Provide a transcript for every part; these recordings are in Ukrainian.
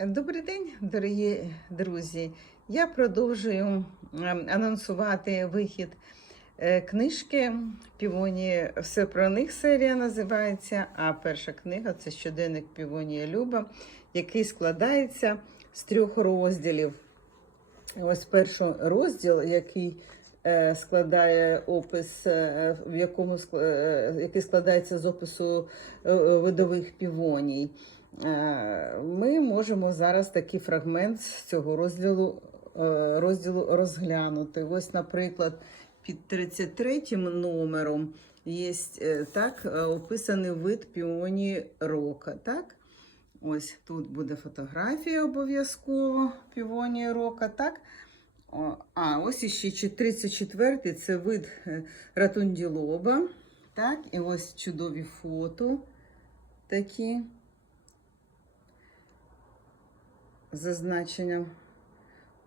Добрий день, дорогі друзі. Я продовжую ем, анонсувати вихід е, книжки Півонії Все про них серія називається. А перша книга це щоденник Півонія Люба, який складається з трьох розділів. Ось перший розділ, який е, складає опис, е, в якому який складається з опису видових півоній. Е, Ми можемо зараз такий фрагмент з цього розділу, е, розділу розглянути. Ось, наприклад, під 33 номером є е, так, описаний вид піонії рока. Так? Ось тут буде фотографія обов'язково півонії рока. Так? А, ось іще 34-й це вид ратунділоба. Так, і ось чудові фото такі. з зазначенням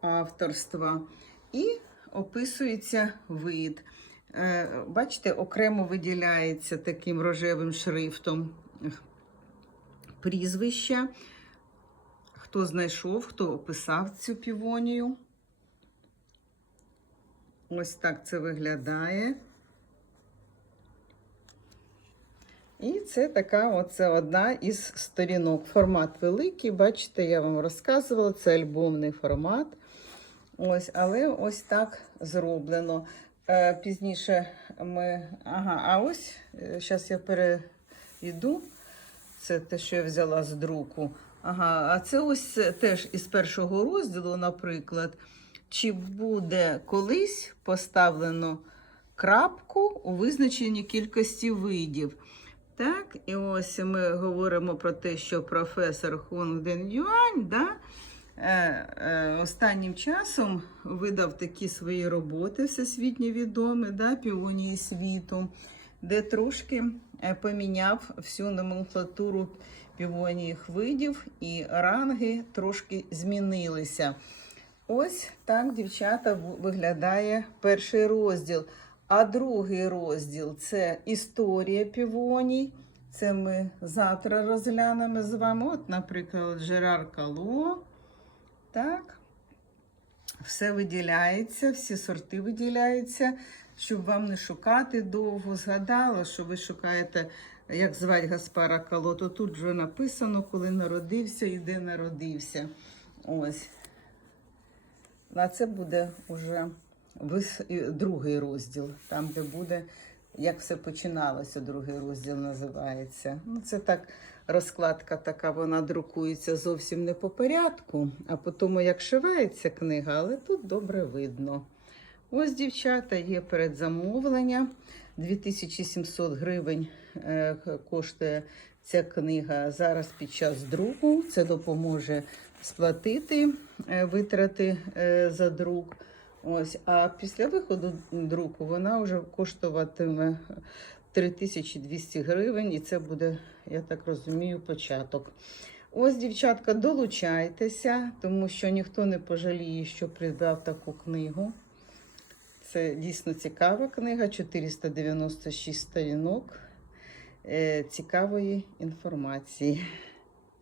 авторства. І описується вид. Е, Бачите, окремо виділяється таким рожевим шрифтом прізвище. Хто знайшов, хто описав цю півонію. Ось так це виглядає. І це така оце одна із сторінок. Формат великий, бачите, я вам розказувала, це альбомний формат. Ось, але ось так зроблено. Е, Пізніше ми. Ага, а ось зараз я перейду. Це те, що я взяла з друку. Ага, а це ось теж із першого розділу, наприклад, чи буде колись поставлено крапку у визначенні кількості видів. Так, і ось ми говоримо про те, що професор Хонгден Юань да, е, е, останнім часом видав такі свої роботи всесвітньо відомі, да, піонії світу, де трошки е, поміняв всю номенклатуру півоніїх видів і ранги трошки змінилися. Ось так, дівчата, виглядає перший розділ. А другий розділ це історія півоній. Це ми завтра розглянемо з вами. От, наприклад, Жерар Кало. Так. Все виділяється, всі сорти виділяються, щоб вам не шукати довго. Згадала, що ви шукаєте, як звати Гаспара Кало, то тут вже написано, коли народився і де народився. Ось. А це буде і другий розділ, там, де буде, як все починалося, другий розділ називається. Ну, це так, розкладка така, вона друкується зовсім не по порядку, а по тому, як шивається книга, але тут добре видно. Ось, дівчата, є передзамовлення. 2700 гривень е, коштує ця книга зараз під час друку. Це допоможе сплатити е, витрати е, за друк. Ось, а після виходу друку вона вже коштуватиме 3200 гривень, і це буде, я так розумію, початок. Ось, дівчатка, долучайтеся, тому що ніхто не пожаліє, що придбав таку книгу. Це дійсно цікава книга, 496 сторінок е, цікавої інформації.